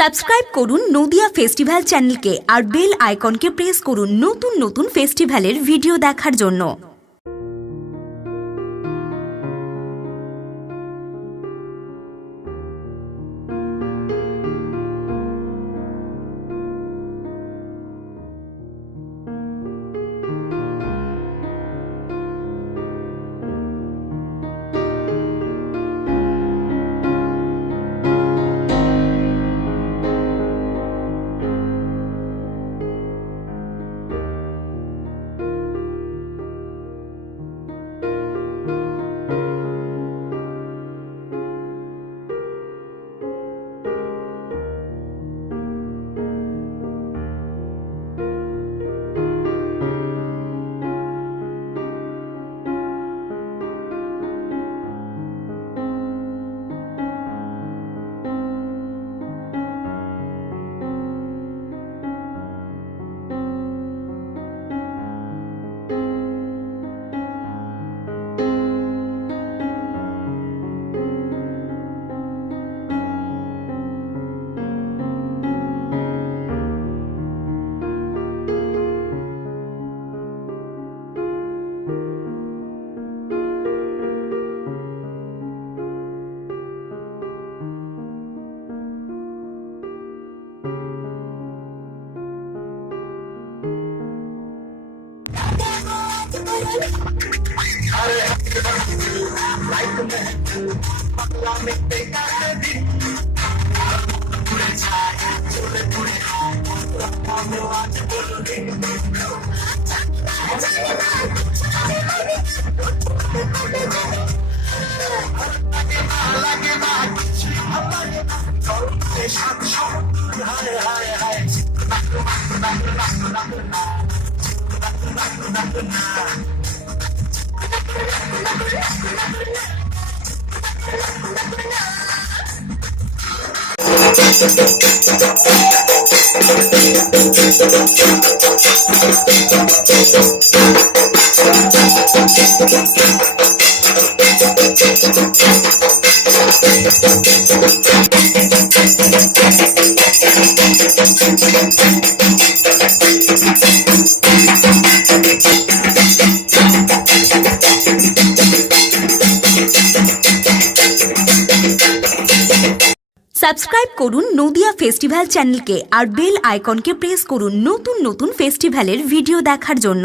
Subscribe করুন Nadia festival চ্যানেলকে আর bell আইকনকে press করুন নতুন নতুন ফেস্টিভ্যালের ভিডিও দেখার জন্য। সাবস্ক্রাইব করুন নদিয়া ফেস্টিভ্যাল চ্যানেলকে আর বেল আইকনকে প্রেস করুন নতুন নতুন ফেস্টিভ্যালের ভিডিও দেখার জন্য।